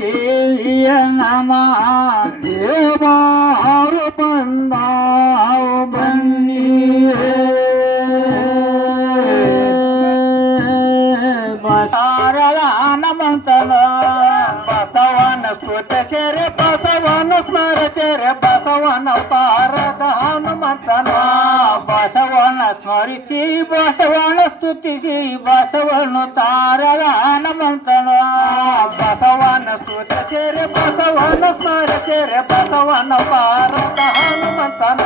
ದೇವಿಯ ನಮ ದೇವಾರು ಬಂದಾವು ಬನ್ನಿಯೇ ಬಸಾರದ ಹನುಮಂತನ ಬಸವನ ಸ್ತುತ ಸೇರೆ ಬಸವನ ಸ್ಮರ ಸೇರೆ ಬಸವನ ಅವತಾರದ ಹನುಮಂತನ ಬಸವನ ಸ್ಮರಿಸಿ ಬಸವನ ಸ್ತುತಿಸಿ ಬಸವನ ತಾರದ ಹನುಮಂತನ ಬಸವನ ಸ್ತುತ ಸೇರೆ ಬಸವನ ಸ್ಮರ ಸೇರೆ ಬಸವನ ಅವತಾರದ ಹನುಮಂತನ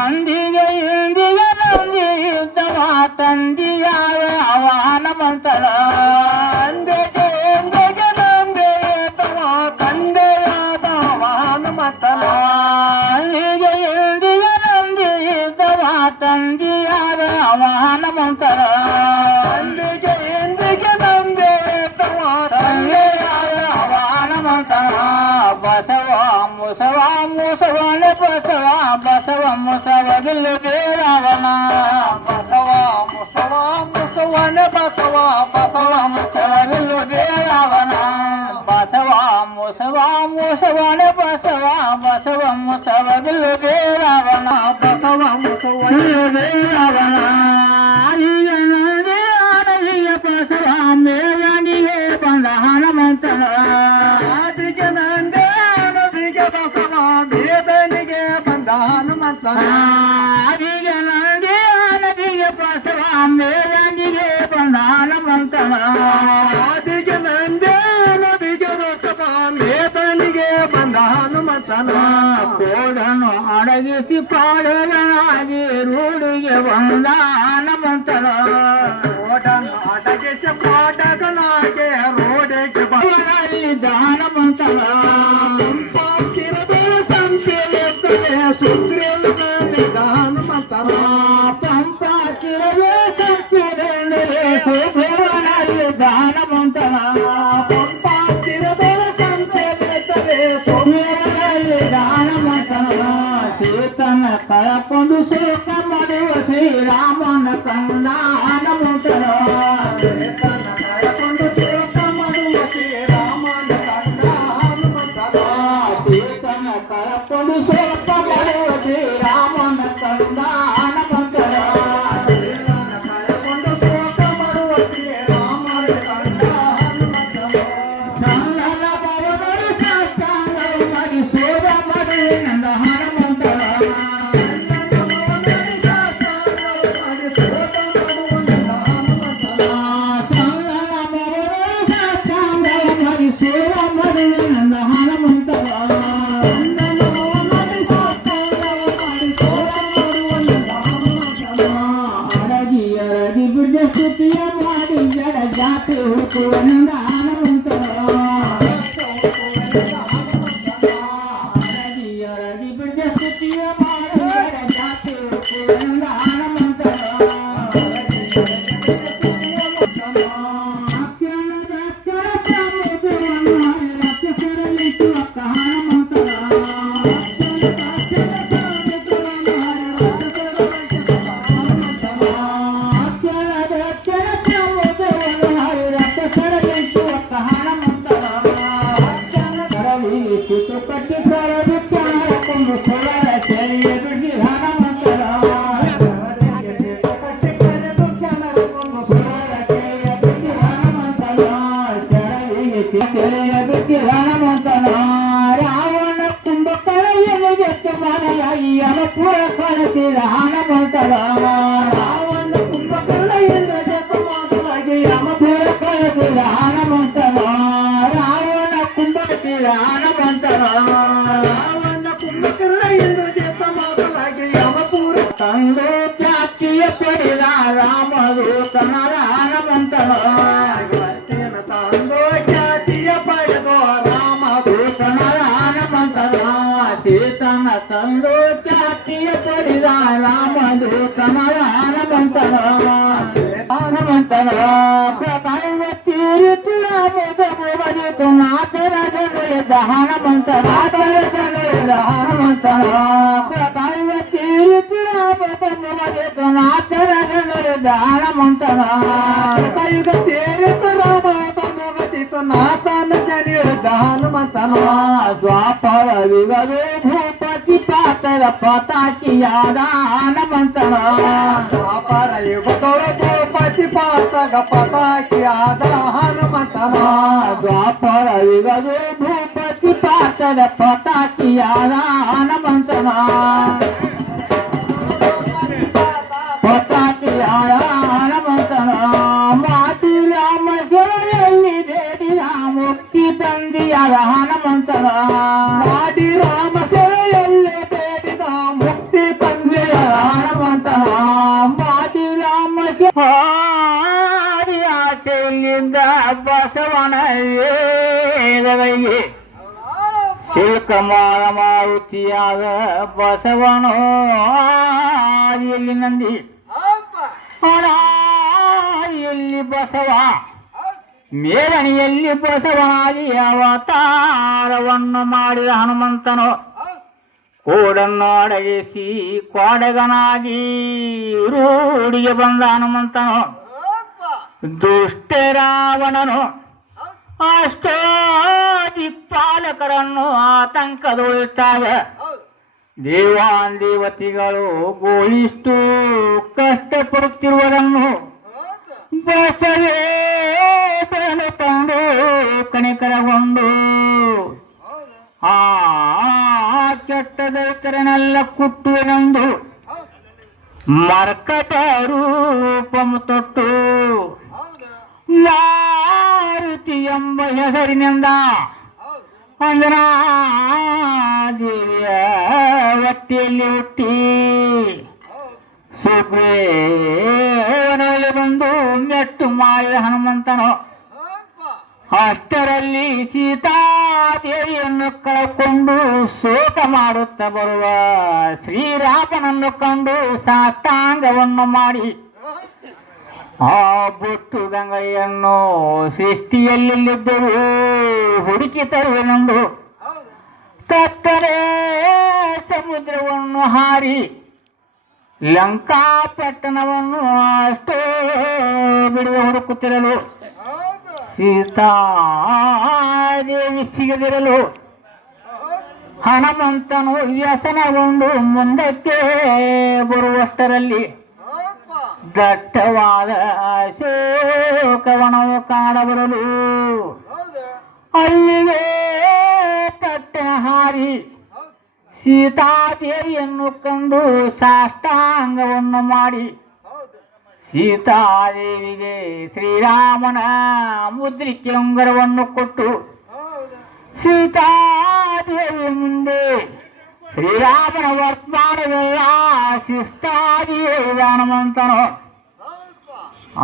ಅಂದಿಗೆ ಇಂದಿಗೆ ನಂದಿ ಯುದ್ಧ ಮಾತಂದಿಯಾವ ಅವ ಹನುಮಂತನ ಅಂದಿಗೆ ಇಂದಿಗೆ ನಂದಿ ತವ ತಂದೆಯಾದ ಅವ ಹನುಮಂತನ ಅಂದಿಗೆ ಇಂದಿಗೆ ನಂದಿ ಯುದ್ಧ ಮಾತಂದಿಯಾದ ಅವ ಹನುಮಂತನ ಅಂದಿಗೆ ಇಂದಿಗೆ ನಂದಿ ತವ ತಂದೆಯಾದ ಅವ ಹನುಮಂತನ ಬಸವ ಮುಸವ ಮುಸವನ ಬಸವ ಬಸವ ಮುಸವ ಗಿಲ್ಲು ಬೇರಾವನ ಬಸವ ಮುಸವ ಮುಸವನ ಬಸವ ಬಸವ ಮುಸವ ಗಿಲ್ಲು ಬೇರಾವನ ಬಸವ ಮುಸವ ಮುಸವನ ಬಸವ ಬಸವ ಮುಸವ ಗಿಲ್ಲು ಬೇರಾವನ ಬಸವ ಮುಸವ ಗಿಲ್ಲು ಬೇರಾವನ ಆದಿಗೆ ಬಸವ ಮೇಲನಿಗೆ ಬಂದ ಹನುಮಂತನ ಆದಿಗೆ ನಂದೇ ನದಿಗೆ ಬಸವ ಮೇದನಿಗೆ ಬಂದ ಹನುಮಂತನ ಆದಿಗೆ ನಂದೇ ನದಿಗೆ ಬಸವ ಮೇಲನಿಗೆ ಬಂದ ಹನುಮಂತನ ಆದಿಗೆ ನಂದೇ ನದಿಗೆ ಬಸವ ಮೇದನಿಗೆ ಬಂದ ಹನುಮಂತನ ಕೋಡನು ಅಡಗಿಸಿ ಪಾಡಗನಾಗಿ ರೂಢಿಗೆ ಬಂದ ಹನುಮಂತನ ಕೋಡನು ಅಡಗಿಸಿ ಪಾಡಗನಾಗಿ ರೂಢಿಗೆ ಬಂದ ಹನುಮಂತನ ಹನುಮಂತನ ಪಂಪ ಕಿರವೇ ಸಂಪಿರೇ ಸುಭವನಲ್ಲಿದ್ದ ಹನುಮಂತನ ಪಂಪ ಕಿರವೇ ಸಂಪಿರೇ ಸುಭವನಲ್ಲಿದ್ದ ಹನುಮಂತನ ಸೀತನ ಕಳಕೊಂಡು ಶೋಕ ಮಾಡುವ ಶ್ರೀರಾಮನ ಕಂದ ಹನುಮಂತನ ಸೀತನ ಕಳಕೊಂಡು ಶೋಕ ಮಾಡುವ ಶ್ರೀರಾಮನ ಕಂದ ಹನುಮಂತನ ಸೀತನ ಕಳಕೊಂಡು ಶೋಕ ಮಾಡುವ ಶ್ರೀರಾಮನ ಕಂದ ಹನುಮಂತನ ಸೀತನ ಕಳಕೊಂಡು ಶೋಕ ಮಾಡುವ ಶ್ರೀರಾಮನ ಕಂದ ಹನುಮಂತನ ಸಣ್ಣನ ಭವನರು ಸಾಷ್ಟಾಂಗವು ಮಾಡಿ ಸೋದ ಮಾಡಿ ನಂದ ಹನುಮಂತನ ಸ್ತುತಿಯ ಮಾಡಿ ಜಡ ಜಾತಿ ಹುಟ್ಟುವಂದ ಹನುಮಂತನ ಅರಗಿ ಬಿಡ್ಡ ಸ್ತುತಿಯ ಮಾಡಿ ಜಡ ಜಾತಿ ಹುಟ್ಟುವಂದ ಹನುಮಂತನ ಅಕ್ಷರದ ಅಕ್ಷರ ಪ್ರಮುಖವನ್ನು ರಕ್ಷಸರಲ್ಲಿಸುವ ಹನುಮಂತನ ಕಟ್ಟಿ ಪ್ರಚಾರಕೊಂಡು ಸೊಲರ ಚೆರಿಯ ಬಿಡಿಸಿ ಹನುಮಂತನ ಕಟ್ಟಿ ಪ್ರಚಾರಕೊಂಡು ಸೊಲರ ಚೆರಿಯ ಬಿಡಿಸಿ ಹನುಮಂತನ ಚೆರಿಯ ಬಿಡಿಸಿ ಹನುಮಂತನ ರಾವಣ ಕುಂಭಕರ್ಣನು ಜೊತೆ ಮನೆಯಾಗಿ ಯಮಪುರ ಕಳಿಸಿದ ಹನುಮಂತನ ರಾವಣ ಕುಂಭಕರ್ಣನ ಜೊತೆ ಮಾತನಾಗಿ ಯಮಪುರ ಕಳಿಸಿದ ಹನುಮಂತನ ರಾವಣ ಕುಂಭಕರ್ಣ ಹನುಮಂತನ ರಾವಣ ಕುಂಭಕರ್ಣನ ಜೊತೆ ಮಾತನಾಗಿ ಯಮಪುರ ತಂದು ಖ್ಯಾತಿಯ ಪಡೆದ ರಾಮದೂತನ ಹನುಮಂತನ ತಂದು ಖ್ಯಾತಿಯ ಪಡೆದ ರಾಮದೂತನ ಹನುಮಂತನ ಸೀತನ ತಂದು ಖ್ಯಾತಿಯ ಪಡೆದ ರಾಮದೂತನ ಹನುಮಂತನ ಹನುಮಂತನ ಪ್ರಭಾವ ತೀರಿತು ರಾಮದೂತ ನಾಥನ ಜನರಿದ್ದ ಹನುಮಂತನ ಹನುಮಂತನ ಪ್ರಭಾವ ತೀರಿತು ರಾಮದೂತ ನಾಥನ ಜನರಿದ್ದ ಹನುಮಂತನ ಕೈಗ ತೀರಿತು ರಾಮ ನಾತನ ಜನಿಡಿದ ಹನುಮಂತನು ದ್ವಾಪರ ಯುಗವೇ ಭೂಪತಿ ಪಾತ್ರ ಪತಾಕಿಯಾದ ಹನುಮಂತನ ದ್ವಾಪರ ಯುಗದೊಳ ಭೂಪತಿ ಪಾತಗ ಪತಾಕಿಯಾದ ಹನುಮಂತನ ದ್ವಾಪರ ಯುಗವೇ ಭೂಪತಿ ಪಾತ್ರ ಪತಾಕಿಯಾದ ಹನುಮಂತನ ಪತಾಕಿಯಾದ ಹನುಮಂತನ ಮಾತಿ ರಾಮ ಶಿವನಲ್ಲಿ ಬೇಡಿದ ಮುಕ್ತಿ ತಂದೆಯಾದ ಹನುಮಂತನ ಮಾಡಿ ರಾಮ ಸೆರೆಯಲ್ಲಿ ಬೇಡಿದ ಮುಕ್ತಿ ತಂದೆಯಾದ ಹನುಮಂತನ ಮಾತಿ ರಾಮ ಆಚೆಯಿಂದ ಬಸವನ ವೇದಗಳಿಗೆ ಶಿಲ್ಕ ಮಾರ ಮಾರುತಿಯಾದ ಬಸವನು ಆದಿಯಲ್ಲಿ ನಂದಿ ಅನಾದಿಯಲ್ಲಿ ಬಸವ ಮೇಲಣಿಯಲ್ಲಿ ಬಸವನಾಗಿ ಅವತಾರವನ್ನು ಮಾಡಿದ ಹನುಮಂತನು ಕೋಡನ್ನು ಅಡಗಿಸಿ ಕ್ವಾಡಗನಾಗಿ ರೂಢಿಗೆ ಬಂದ ಹನುಮಂತನು ದುಷ್ಟ ರಾವಣನು ಅಷ್ಟೋ ದಿಕ್ಪಾಲಕರನ್ನು ಆತಂಕದೊಳಿಟ್ಟಾಗ ದೇವಾನ್ ದೇವತೆಗಳು ಗೋಳಿಷ್ಟು ಕಷ್ಟಪಡುತ್ತಿರುವುದನ್ನು ಬಸವೇತನು ಕಂಡು ಕನಿಕರಗೊಂಡು ಆ ಕೆಟ್ಟ ದೈತರನ್ನೆಲ್ಲ ಕುಟ್ಟುವೆನೆಂದು ಮರ್ಕಟ ರೂಪము ತೊಟ್ಟು ಮಾರುತಿ ಎಂಬ ಹೆಸರಿನಿಂದ ಅಂಜನಾ ದೇವಿಯ ಹೊಟ್ಟೆಯಲ್ಲಿ ಹುಟ್ಟಿ ಸುಗ್ರೀವನಲ್ಲಿ ಬಂದು ಮೆಟ್ಟು ಮಾಡಿದ ಹನುಮಂತನು ಅಷ್ಟರಲ್ಲಿ ಸೀತಾದೇವಿಯನ್ನು ಕಳಕೊಂಡು ಶೋಕ ಮಾಡುತ್ತಾ ಬರುವ ಶ್ರೀರಾಮನನ್ನು ಕಂಡು ಸಾಷ್ಟಾಂಗವನ್ನು ಮಾಡಿ ಆ ಬೊಟ್ಟು ಗಂಗೆಯನ್ನು ಸೃಷ್ಟಿಯಲ್ಲಿದ್ದರೂ ಹುಡುಕಿ ತರುವೆನೆಂದು ತತ್ತರೆ ಸಮುದ್ರವನ್ನು ಹಾರಿ ಲಂಕಾಪಟ್ಟಣವನ್ನು ಅಷ್ಟೋ ಬಿಡುವ ಹುಡುಕುತ್ತಿರಲು ಸೀತಾದೇವಿ ಸಿಗದಿರಲು ಹನುಮಂತನು ವ್ಯಸನಗೊಂಡು ಮುಂದಕ್ಕೆ ಬರುವಷ್ಟರಲ್ಲಿ ದಟ್ಟವಾದ ಅಶೋಕವನವು ಕಾಣಬರಲು ಅಲ್ಲಿಗೆ ತಟ್ಟನ ಹಾರಿ ಸೀತಾದೇವಿಯನ್ನು ಕಂಡು ಸಾಷ್ಟಾಂಗವನ್ನು ಮಾಡಿ ಸೀತಾದೇವಿಗೆ ಶ್ರೀರಾಮನ ಮುದ್ರಿಕೆ ಉಂಗುರವನ್ನು ಕೊಟ್ಟು ಸೀತಾದೇವಿ ಮುಂದೆ ಶ್ರೀರಾಮನ ವರ್ತಮಾನವೆಲ್ಲ ಶಿಸ್ತಾದಿಯೇ ಹನುಮಂತನು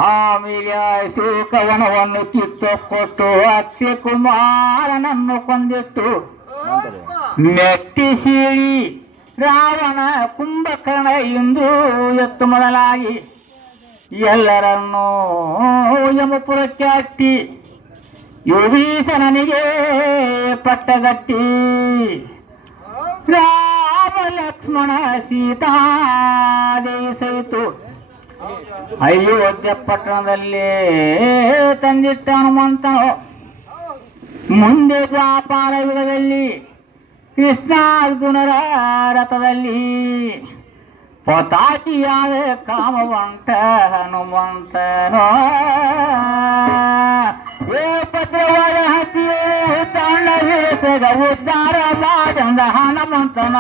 ಆಮೇಲೆ ಅಶೋಕವನವನ್ನು ಕಿತ್ತುಕೊಟ್ಟು ಅಕ್ಷಯ ಕುಮಾರನನ್ನು ಕೊಂದಿಟ್ಟು ಮೆಟ್ಟಿಸಿಳಿ ರಾವಣ ಕುಂಭಕರ್ಣ ಎಂದು ಎತ್ತು ಮೊದಲಾಗಿ ಎಲ್ಲರನ್ನೂ ಯಮಪುರಕ್ಕೆ ಅಟ್ಟಿ ಯೋಗೀಶನಿಗೆ ಪಟ್ಟಗಟ್ಟಿ ರಾಮ ಲಕ್ಷ್ಮಣ ಸೀತಾದೇವಿ ಸಹಿತು ಅಯೋಧ್ಯ ಪಟ್ಟಣದಲ್ಲಿ ತಂದಿಟ್ಟ ಹನುಮಂತನು ಮುಂದೆ ದ್ವಾಪಾರ ಯುಗದಲ್ಲಿ ಕೃಷ್ಣಾರ್ಜುನರ ರಥದಲ್ಲಿ ಪತಾಕಿಯಾದ ಕಾಮವಂಟ ಹನುಮಂತನೋ ಏ ಪತ್ರವಾದ ಹತ್ತಿಯೇ ತಾಂಡ ವಿರಸದ ಉದ್ಧಾರ ಮಾಡಂದ ಹನುಮಂತನ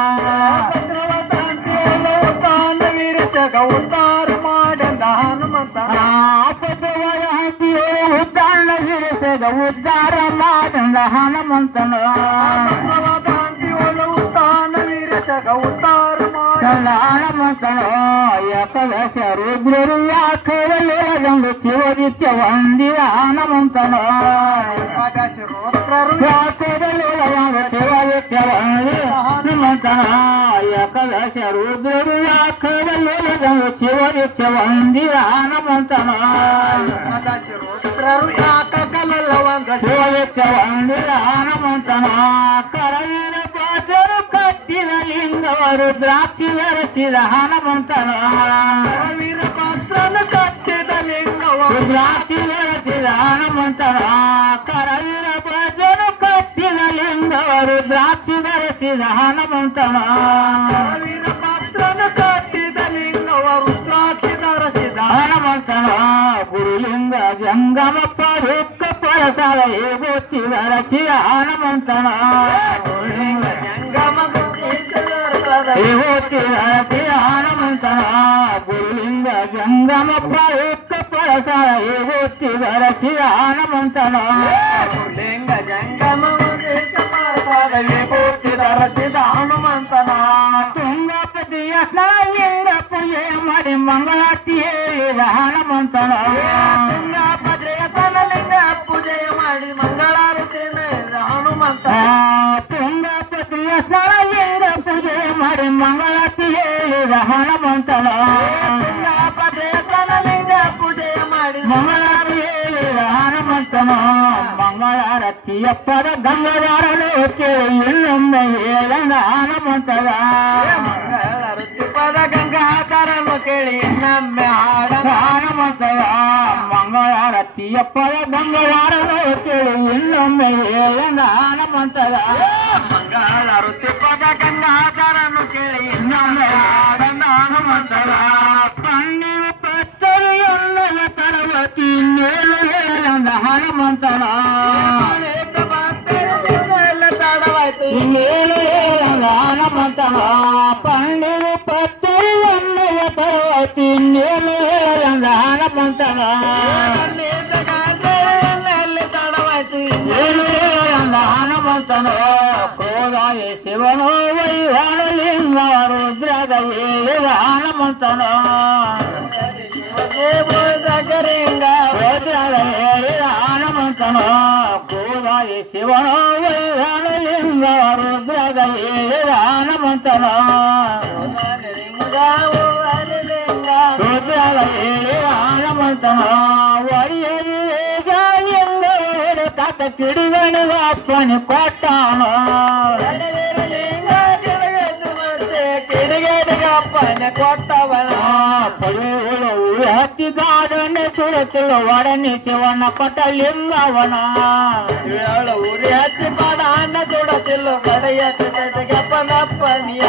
ತಾಂಡ ವಿರಸಗ ಉದ್ಧಾರ ಮಾಡಂದ ಹನುಮಂತನ ಪತ್ರವಾದ ಹತ್ತಿಯೇ ತಾಂಡ ವಿರಸದ ಉದ್ಧಾರ ಮಾಡಂದ ಹನುಮಂತನ ಉದ್ಧಾರ ಹನುಮಂತನ ಏಕದಶ ರುದ್ರರು ಯಾಕೈವಲ್ಲೆಲ್ಲದಂದು ಶಿವದಿಚ್ಚ ವಂದಿದ ಹನುಮಂತನ ಯಾಕೈವಲ್ಲೆಲ್ಲದಂದು ಶಿವದಿಚ್ಚ ವಂದಿದ ಹನುಮಂತನ ಏಕದಶ ರುದ್ರರು ಯಾಕೈವಲ್ಲೆಲ್ಲದಂದು ಶಿವದಿಚ್ಚ ವಂದಿದ ಹನುಮಂತನ ರುದ್ರರು ಯಾಕಲ್ಲವಂದ ಶಿವದಿಚ್ಚ ವಂದಿದ ಹನುಮಂತನ ಕರವೀರ ಪಾತ್ರರು ಕಟ್ಟಿದ ಲಿಂಗವರು ದ್ರಾಕ್ಷಿ ಬೆರಚಿದ ಹನುಮಂತನ ಕರವೀರ ಪಾತ್ರನು ಕಟ್ಟಿದ ಲಿಂಗವರು ರುದ್ರಾಕ್ಷಿ ಧರಿಸಿದ ಹನುಮಂತನ ಕರವಿನ ಭಜನ ಕಟ್ಟಿದ ಲಿಂಗವ ರುದ್ರಾಕ್ಷಿ ಧರಿಸಿದ ಹನುಮಂತನ ಪಾತ್ರನ ಕಟ್ಟಿದ ಲಿಂಗವ ರುದ್ರಾಕ್ಷಿ ಧರಿಸಿದ ಹನುಮಂತನ ಗುರುಲಿಂಗ ಜಂಗಮಪ್ಪ ದುಃಖ ಪರಸಲ ಹೇಗೋತಿ ಧರಿಸಿದ ಹನುಮಂತನ ಗುರುಲಿಂಗ ಜಂಗಮ ಹೇಗೋತಿ ಧರಿಸಿದ ಹನುಮಂತನ ಗುರುಲಿಂಗ ಜಂಗಮಪ್ಪ ದುಃಖ ಪರಸಲ ಹೇಗೋತಿ ಧರಿಸಿದ ಹನುಮಂತನ ಗುರುಲಿಂಗ ಜಂಗಮ ವಿಭೂತಿ ಧರಿಸಿದ ಹನುಮಂತನ ತುಂಗಪತಿಯ ಲಿಂಗ ಪೂಜೆ ಮಾಡಿ ಮಂಗಳಾರತಿ ಹೇಳಿದ ಹನುಮಂತನ ತುಂಗಭದ್ರೆಯ ಲಿಂಗ ಪೂಜೆ ಮಾಡಿ ಮಂಗಳಾರತಿ ಹನುಮಂತನ ತುಂಗಪತಿಯ ಲಿಂಗ ಪೂಜೆ ಮಾಡಿ ಮಂಗಳಾರತಿ ಹೇಳಿದ ಹನುಮಂತನ ತುಂಗಭದ್ರೆಯ ಲಿಂಗ ಪೂಜೆ ಮಾಡಿ ಮಂಗಳಾರತಿ ಹೇಳಿದ ಹನುಮಂತನ ಮಂಗಳಾರತಿಯ ಪದ ಗಂಗಾಧರನು ಕೇಳಿ ಇನ್ನೊಮ್ಮೆ ಹೇಳಿದ ಹನುಮಂತನ ಮಂಗಳಾರತಿ ಪದ ಗಂಗಾಧರನು ಕೇಳಿ ಇನ್ನೊಮ್ಮೆ ಹಾಡನ ಹನುಮಂತನ ಮಂಗಳಾರತಿಯ ಪದ ಗಂಗಾಧರನು ಕೇಳಿ ಇನ್ನೊಮ್ಮೆ ಹೇಳಿದ ಹನುಮಂತನ ಮಂಗಳಾರತಿ ಪದ ಗಂಗಾಧರನು ಕೇಳಿ ಇನ್ನೊಮ್ಮೆ ಹಾಡನ ಹನುಮಂತನ ಕಣ್ಣಿನ ಪತ್ತರು ಎಲ್ಲದ ತರವತಿ ಮೇಲು ಹೇಳಿದ ಹನುಮಂತನ ತಡವಾಯ್ತು ಮೇಲು ಹೇಳಿದ ಹನುಮಂತನ ಪಂಡಿತ ಪತ್ತರು ಎಲ್ಲದ ತರವತಿ ಮೇಲು ಹೇಳಿದ ಹನುಮಂತನ ತಡವಾಯ್ತು ಮೇಲು ಹೇಳಿದ ಹನುಮಂತನ ಕ್ರೋಧಾಯ ಶಿವನೋ ವೈವಾಣಲಿಂಗ ರುದ್ರದ ಹೇಳಿದ ಹನುಮಂತನ ರುದ್ರದ ಹೇಳಿದ ಹನುಮಂತನ ಕ್ರೋಧಾಯ ಶಿವನೋ ವೈವಾಣಲಿಂಗ ರುದ್ರದ ಹೇಳಿದ ಹನುಮಂತನ ರುದ್ರದ ಹೇಳಿದ ಹನುಮಂತನ ಒಡೆಯದಿ ಲಿಂಗ ತಾತ ಕಿಡಿಗಣಿಗ ಅಪ್ಪನಿ ಕೊಟ್ಟಾನ ಕೊಟ್ಟವನ ಹತ್ತಿ ಗಾಡನೆ ಸುರತಿಲು ಒಡನೆ ಶಿವನ ಕೊಟ್ಟ ಲಿಂಗವನ ಉರಿ ಹತ್ತಿ ಪಾಡ ಅನ್ನ ಸುಡತಿಲ್ಲ ಕಡೆಯ ಗಪ್ಪನಪ್ಪನಿಯ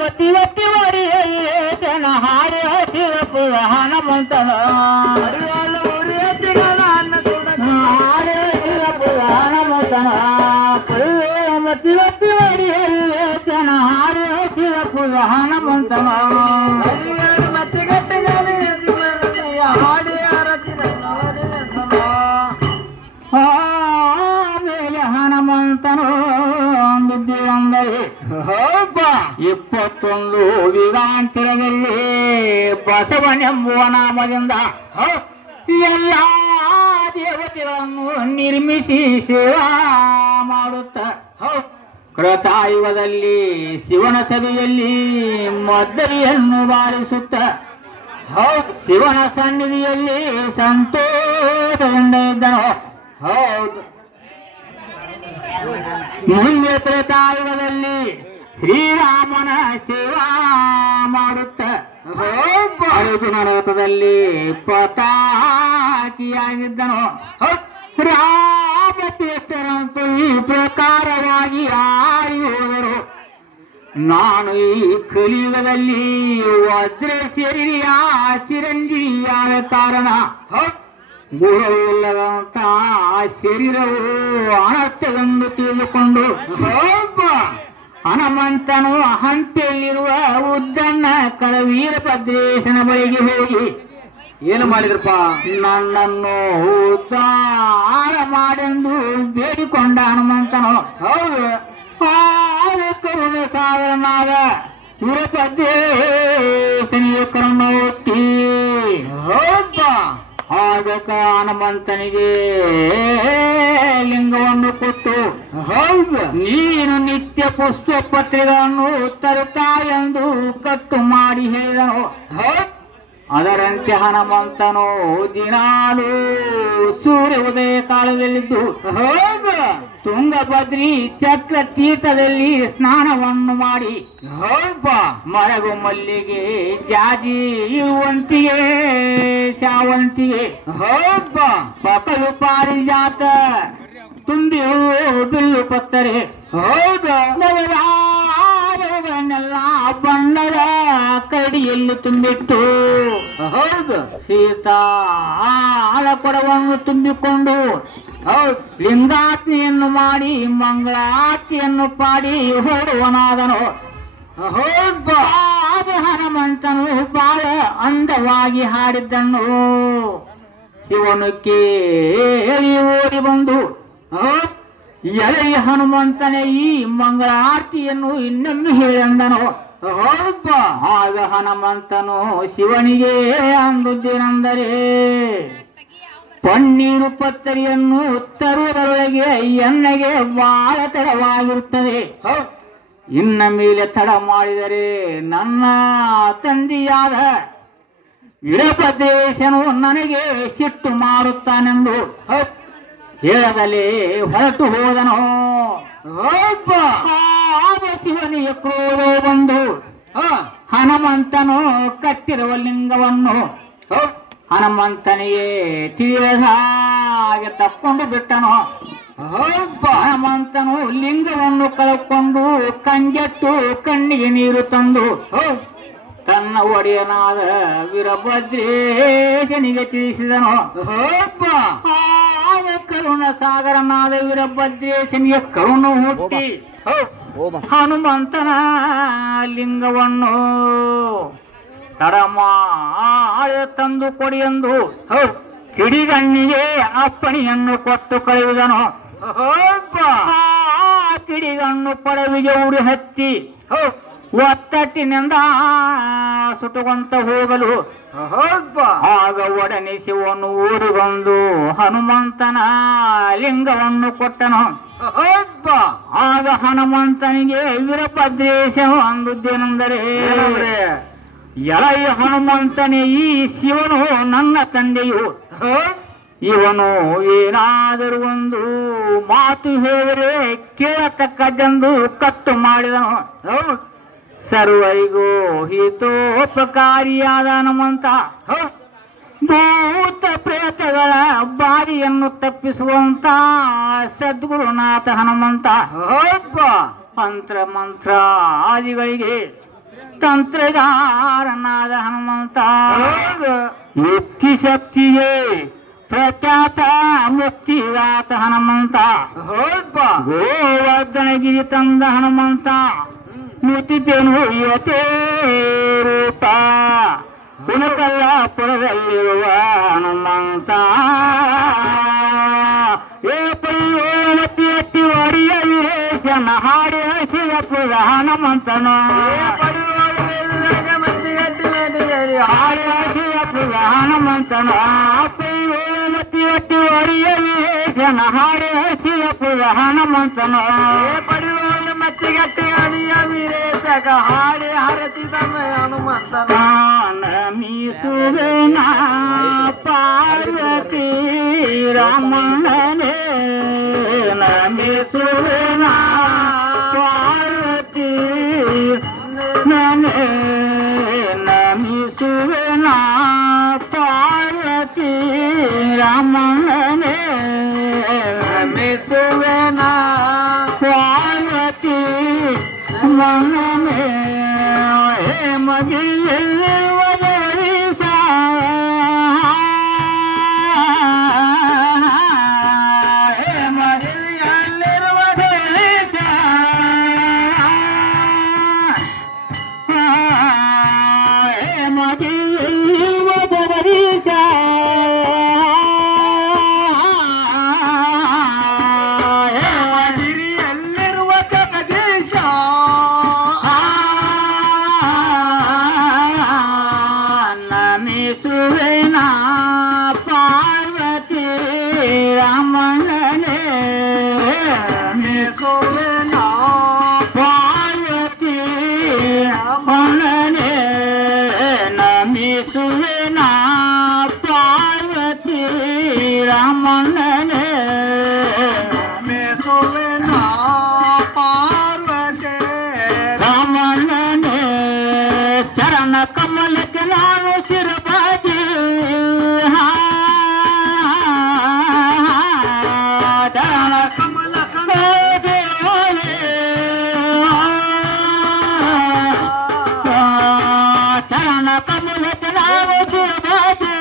ಮತಿ ಒತ್ತಿ ಒಡಿಯನ ಹಾರಿ ಹಚ್ಚಿದ ಪುರ ಹನುಮಂತನ ಉರಿ ಹತ್ತಿಗಳ ಅನ್ನ ಸುಡ ಹಾರಿ ಹಚ್ಚಿದ ಪುರ ಹನುಮಂತನ ಮತಿ ಒತ್ತಿ ಒಡಿಯನ ಹಾರಿ ಹಚ್ಚಿದ ಪುರ ಹನುಮಂತನ ಮತ್ತೆ ಗಟ್ಟಿಗಾಲಿ ಹಾಡಿ ಆರತಿನ ಆಮೇಲೆ ಹನುಮಂತನು ಬಿದ್ದಿರಂದರೆ 21 ಯುಗಾಂತರದಲ್ಲಿ ಬಸವನೆಂಬುವ ನಾಮದಿಂದ ಎಲ್ಲ ದೇವತೆಗಳನ್ನು ನಿರ್ಮಿಸಿ ಸೇವಾ ಮಾಡುತ್ತ ಕೃತಾಯುಗದಲ್ಲಿ ಶಿವನ ಸಭೆಯಲ್ಲಿ ಮದ್ದಲಿಯನ್ನು ಬಾರಿಸುತ್ತ ಶಿವನ ಸನ್ನಿಧಿಯಲ್ಲಿ ಸಂತೋಷದಿಂದ ಇದ್ದನು. ಹೌದು ಮುಂದೆ ತ್ರೇತಾಯುಗದಲ್ಲಿ ಶ್ರೀರಾಮನ ಸೇವಾ ಮಾಡುತ್ತ ಅರ್ಜುನ ರಥದಲ್ಲಿ ಪತಾಕಿಯಾಗಿದ್ದನು. ರಾಮತೀರ್ಥರಂತೂ ಈ ಪ್ರಕಾರವಾಗಿ ಆಡಿ ಹೋದರು. ನಾನು ಈ ಕಲಿಯುಗದಲ್ಲಿ ವಜ್ರ ಶರೀರ ಚಿರಂಜೀವಿಯಾದ ಕಾರಣ ಗುರುವಿಲ್ಲದಂತ ಶರೀರವು ಅನರ್ಥವೆಂದು ತಿಳಿದುಕೊಂಡು ಹನುಮಂತನು ಹಂಪಿಯಲ್ಲಿರುವ ಉದ್ದಣ್ಣ ಕರವೀರಭದ್ರೇಶನ ಬಳಿಗೆ ಹೋಗಿ ಏನು ಮಾಡಿದ್ರಪ್ಪ? ನನ್ನನ್ನು ಉದ್ಧಾರ ಮಾಡೆಂದು ಬೇಡಿಕೊಂಡ ಹನುಮಂತನು. ಹೌದು ಕರುಣ ಸಾಧನಾದ ವೀರಭದ್ರೇಶನಿಯಕರನ್ನು ಒತ್ತಿ ಹೌದಪ್ಪ ಆಗ ಹನುಮಂತನಿಗೆ ಲಿಂಗವನ್ನು ಕೊಟ್ಟು ಹೌದು ನೀನು ನಿತ್ಯ ಪುಷ್ಪ ಪತ್ರಿಗಳನ್ನು ತರುತ್ತಾ ಎಂದು ಕಟ್ಟು ಮಾಡಿ ಹೇಳಿದನು. ಅದರಂತೆ ಹನುಮಂತನು ದಿನಾಲು ಸೂರ್ಯ ಉದಯ ಕಾಲದಲ್ಲಿದ್ದು ಹೌದು ತುಂಗಭದ್ರಿ ಚಕ್ರ ತೀರ್ಥದಲ್ಲಿ ಸ್ನಾನವನ್ನು ಮಾಡಿ ಹೌದಪ್ಪ ಮರಗು ಮಲ್ಲಿಗೆ ಜಾಜಿ ಇರುವಂತಿಗೆ ಶಾವಂತಿಗೆ ಹೌದಪ್ಪ ಪಕಲು ಪಾರಿಜಾತ ತುಂಬಿ ಬಿಲ್ಲು ಪತ್ತರೆ ಹೌದು ನವರಾಜಗಳನ್ನೆಲ್ಲ ಬಣ್ಣದ ಕಡಿಯಲ್ಲಿ ತುಂಬಿಟ್ಟು ಹೌದು ಸೀತಾ ಕೊಡವನ್ನು ತುಂಬಿಕೊಂಡು ಹೌದು ಲಿಂಗಾತ್ಮೆಯನ್ನು ಮಾಡಿ ಮಂಗಳಾರತಿಯನ್ನು ಪಾಡಿ ಹೊರಡುವನಾದನು. ಹೌದಪ್ಪ ಆಗ ಹನುಮಂತನು ಬಾಳ ಅಂದವಾಗಿ ಹಾಡಿದ್ದನ್ನು ಶಿವನು ಕೇಳಿ ಓಡಿ ಬಂದು ಎಳೆಯ ಹನುಮಂತನೇ ಈ ಮಂಗಳಾರತಿಯನ್ನು ಇನ್ನೊಮ್ಮೆ ಹೇಳೆಂದನು. ಹೌದಪ್ಪ ಆಗ ಹನುಮಂತನು ಶಿವನಿಗೆ ಅಂದುದೇನೆಂದರೆ ಪನ್ನೀರು ಪತ್ತರಿಯನ್ನು ತರುವುದರೊಳಗೆ ಎಣ್ಣೆಗೆ ಬಹಳ ತಡವಾಗಿರುತ್ತದೆ. ಹೌದು ಇನ್ನ ಮೇಲೆ ತಡ ಮಾಡಿದರೆ ನನ್ನ ತಂದೆಯಾದ ವೀರಭದ್ರೇಶನು ನನಗೆ ಸಿಟ್ಟು ಮಾಡುತ್ತಾನೆಂದು ಹೇಳದಲೇ ಹೊರಟು ಹೋದನು. ಹೌದಪ್ಪ ಆಗ ಶಿವನಿಗೆ ಕ್ರೋಧ ಬಂದು ಹನುಮಂತನು ಕಟ್ಟಿರುವ ಲಿಂಗವನ್ನು ಹನುಮಂತನಿಗೆ ತಿಳಿಯದ ಹಾಗೆ ತಕ್ಕೊಂಡು ಬಿಟ್ಟನು. ಹೌದಪ್ಪ ಹನುಮಂತನು ಲಿಂಗವನ್ನು ಕಳಕೊಂಡು ಕಂಗೆಟ್ಟು ಕಣ್ಣಿಗೆ ನೀರು ತಂದು ತನ್ನ ಒಡೆಯನಾದ ವೀರಭದ್ರೇಶನಿಗೆ ತಿಳಿಸಿದನು. ಹೌದಪ್ಪ ಆಗ ಕರುಣ ಸಾಗರನಾದ ವೀರಭದ್ರೇಶನಿಗೆ ಕರುಣ ಹುಟ್ಟಿ ಹನುಮಂತನ ಲಿಂಗವನ್ನು ತಡಮಾಡಿ ತಂದು ಕೊಡಿ ಎಂದು ಕಿಡಿಗಣ್ಣಿಗೆ ಅಪ್ಪಣೆಯನ್ನು ಕೊಟ್ಟು ಕಳೆಯುವುದನು. ಆ ಕಿಡಿಗಣ್ಣು ಪಡವಿಗೆ ಉಡಿ ಹತ್ತಿ ಒತ್ತಟ್ಟಿನಿಂದ ಸುಟ್ಟುಕೊಂತ ಹೋಗಲು ಆಗ ಒಡನೆ ಶಿವನು ಓಡಿ ಬಂದು ಹನುಮಂತನ ಲಿಂಗವನ್ನು ಕೊಟ್ಟನು. ಆಗ ಹನುಮಂತನಿಗೆ ವೀರಭದ್ರೇಶನು ಅಂದುದೇನೆಂದರೆ ಎಳೆಯ ಹನುಮಂತನೇ ಈ ಶಿವನು ನನ್ನ ತಂದೆಯು. ಇವನು ಏನಾದರೂ ಒಂದು ಮಾತು ಹೇಳಿದರೆ ಕೇಳತಕ್ಕದ್ದೆಂದು ಕಟ್ಟು ಮಾಡಿದನು. ಸರ್ವರಿಗೂ ಹಿತೋಪಕಾರಿಯಾದ ಹನುಮಂತ ಭೂತ ಪ್ರೇತಗಳ ಬಾರಿಯನ್ನು ತಪ್ಪಿಸುವಂತ ಸದ್ಗುರುನಾಥ ಹನುಮಂತ ಮಂತ್ರ ಮಂತ್ರ ಆದಿಗಳಿಗೆ ತಂತ್ರಗಾರನಾದ ಹನುಮಂತ ಯುಕ್ತಿ ಶಕ್ತಿಗೆ ಪ್ರಖ್ಯಾತ ಮುಕ್ತಿದಾತ ಹನುಮಂತ ಗೋವರ್ಧನಗಿರಿ ತಂದ ಹನುಮಂತ ನುತಿತೇನು ಯತೇ ರೂಪ ಗುಣಕಲ್ಲಾಪುರದಲ್ಲಿರುವ ಹನುಮಂತ ಏ ಪರಿಯೋಳತಿ ಅತ್ತಿ ಒಡಿಯ ವೀರೇಶನ ಹಾಡಿ ಹಸಿಯಪ್ಪುರ ಹನುಮಂತನು ಹಾಡಿ ಹಸಿಯಪ್ಪುರ ಹನುಮಂತನು ಪರಿಯೋಳತಿ ಅತ್ತಿ ಒಡಿಯ ವೀರೇಶನ ಹಾಡಿ ಹಸಿಯಪ್ಪುರ ಹನುಮಂತನು ಮತ್ತಿಗಟ್ಟಿ ಅಡಿಯ ವೀರೇಶಗ ಹಾಡಿ ಹರತಿದ ಹನುಮಂತನ ನಮಿಸುವೆನ ಪಾರ್ವತಿ ರಾಮನೇ ನಮಿಸುವೆನ ಪಾರ್ವತಿ ನನೇ ನಮಿಸುವೆನ ಪಾರ್ವತಿ ರಾಮನೇ ನಮಿಸುವೆನ ಪಾರ್ವತಿ ಮನನೇ ಹೇ ಮಗಿಯಲ್ಲಿ ವದರಿಸ ಹೇ ಮಗಿಯಲ್ಲಿರುವ ವದರಿಸ ಹೇ ಮಗಿಯಲ್ಲಿರುವ ವದರಿಸ ನಮಿಸುವೆನ ಪಾರ್ವತಿ ರಾಮನೇ ನಮಿಸುವೆನ ಪಾರ್ವತಿ ರಾಮನೇ ನಮಿಸುವೆ ಮೆಚ್ಚುವೆನಾ ಪಾರ್ವತಿ ರಾಮಣ್ಣನೇ ಚರಣ ಕಮಲಕ್ಕೆ ನಾನು ಶಿರಬಾಗಿ ಚರಣ ಕಮಲ ಚರಣ ಕಮಲಕ್ಕೆ ನಾನು ಶಿರಬಾಗಿ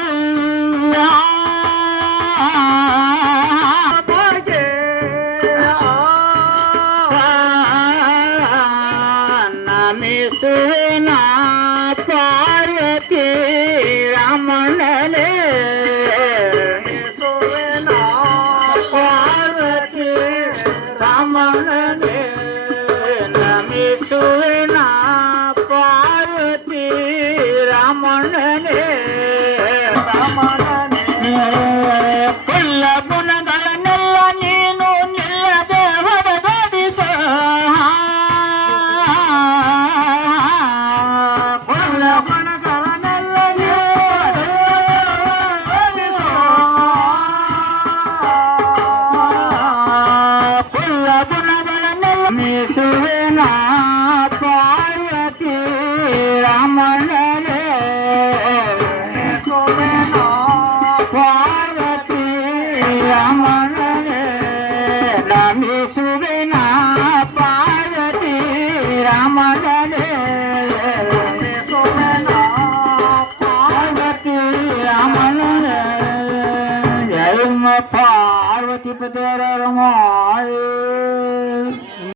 ನಮಿಸುವೆನಾ ಪಾರ್ವತಿ ರಾಮಣ್ಣನೇ ಮೆಚ್ಚುವೆನಾ ಪಾರ್ವತಿ ರಾಮಣ್ಣನೇ ನಮಿಸುವೆನಾ ಪಾರ್ವತಿ ರಾಮಣ್ಣನೇ ರಾಮನನೇ ಕುಲ್ಲ ಗುಣಗಳನ್ನೆಲ್ಲ ನೀನು ನಿಲ್ಲದೆ ಹೊರಗಡಿಸೋ ಕುಲ್ಲ ಗುಣಗಳನ್ನೆಲ್ಲ ಕುಲ್ಲ ಗುಣಗಳನ್ನೆಲ್ಲ ಮೀಸುವೆನಾ ಪಾರ್ವತಿ ರಾಮಣ್ಣನೇ ಪಾರ್ವತಿ ರಾಮಣ್ಣನೇ ನಮಿಸುವೆನಾ ಪಾರ್ವತಿ ರಾಮಣ್ಣನೇ ಪಾರ್ವತಿ ರಾಮಣ್ಣನೇ ಜಯ ಪಾರ್ವತಿ ಪದೇ ರಮಾಯೇ